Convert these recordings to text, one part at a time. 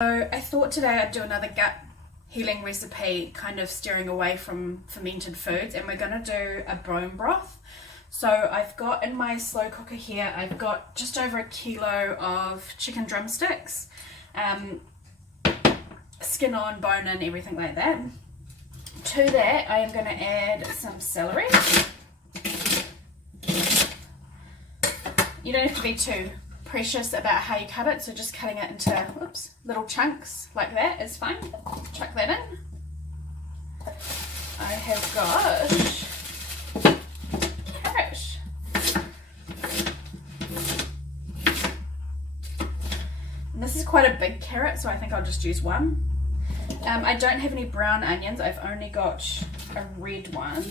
So I thought today I'd do another gut healing recipe, kind of steering away from fermented foods, and we're going to do a bone broth. So I've got in my slow cooker here, I've got just over 1 kilo of chicken drumsticks, skin on, bone in, everything like that. To that I am going to add some celery. You don't have to be too precious about how you cut it, so just cutting it into little chunks like that is fine. Chuck that in. I have got carrot. And this is quite a big carrot, so I think I'll just use one. I don't have any brown onions, I've only got a red one,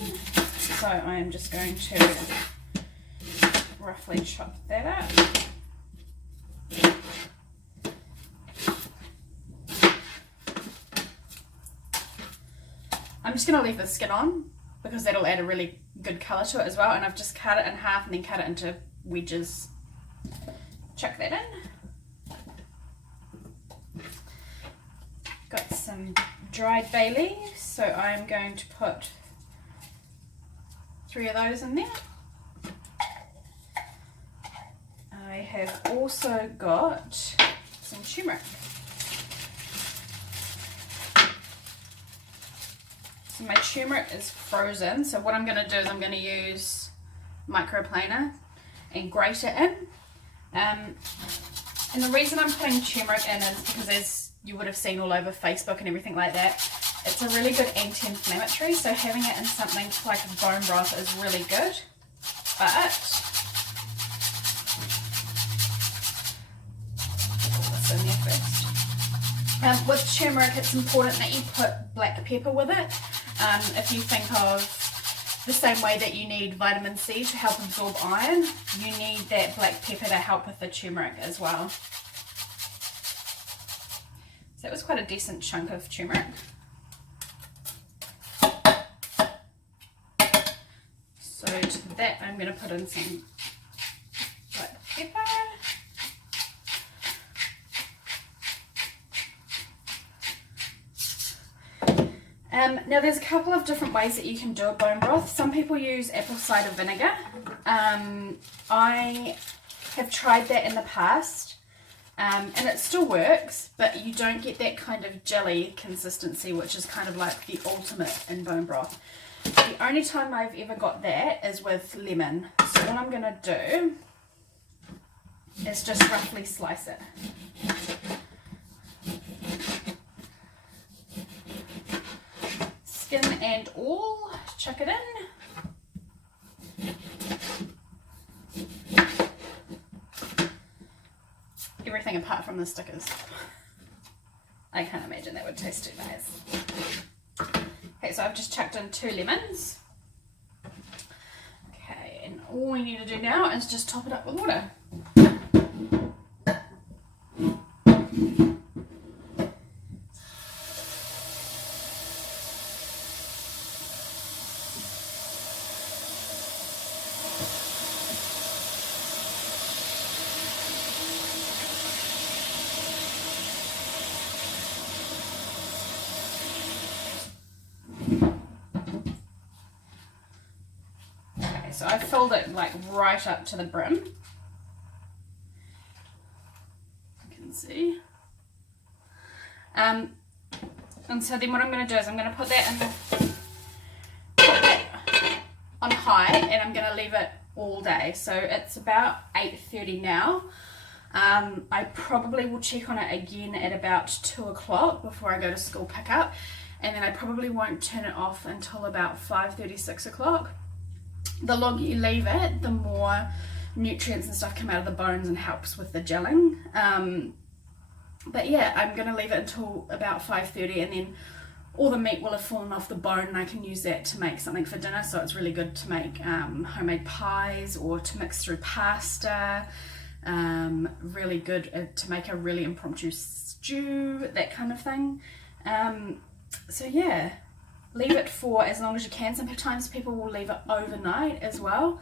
so I am just going to roughly chop that up. I'm just going to leave the skin on because that'll add a really good colour to it as well, and I've just cut it in half and then cut it into wedges. Chuck that in. Got some dried bay leaves, so I'm going to put 3 of those in there. I have also got some turmeric. So my turmeric is frozen, so what I'm going to do is I'm going to use microplaner and grate it in. And the reason I'm putting turmeric in is because, as you would have seen all over Facebook and everything like that, it's a really good anti-inflammatory, so having it in something like a bone broth is really good. But in there first. With turmeric, it's important that you put black pepper with it. If you think of the same way that you need vitamin C to help absorb iron, you need that black pepper to help with the turmeric as well. So that was quite a decent chunk of turmeric. So to that I'm going to put in some black pepper. Now there's a couple of different ways that you can do a bone broth. Some people use apple cider vinegar. I have tried that in the past, and it still works, but you don't get that kind of jelly consistency, which is kind of like the ultimate in bone broth. The only time I've ever got that is with lemon. So what I'm going to do is just roughly slice it. Skin and all, chuck it in. Everything apart from the stickers. I can't imagine that would taste too nice. Okay, so I've just chucked in 2 lemons. Okay, and all we need to do now is just top it up with water. So I filled it like right up to the brim. You can see. And so then what I'm going to do is I'm going to put that on high, and I'm going to leave it all day. So it's about 8:30 now. I probably will check on it again at about 2 o'clock before I go to school pickup, and then I probably won't turn it off until about 5:30, 6 o'clock. The longer you leave it, the more nutrients and stuff come out of the bones and helps with the gelling. But yeah, I'm going to leave it until about 5:30, and then all the meat will have fallen off the bone, and I can use that to make something for dinner. So it's really good to make homemade pies or to mix through pasta. Really good to make a really impromptu stew, that kind of thing. So yeah. Leave it for as long as you can. Sometimes people will leave it overnight as well.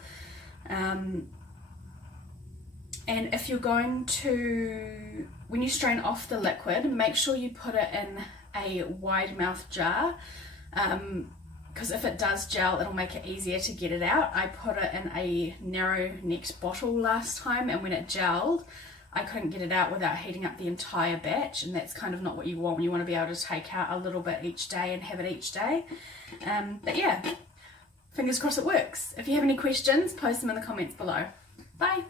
And if you're going to when you strain off the liquid, make sure you put it in a wide mouth jar, because if it does gel, it'll make it easier to get it out. I put it in a narrow necked bottle last time, and when it gelled, I couldn't get it out without heating up the entire batch, and that's kind of not what you want. You want to be able to take out a little bit each day and have it each day. But yeah, fingers crossed it works. If you have any questions, post them in the comments below. Bye!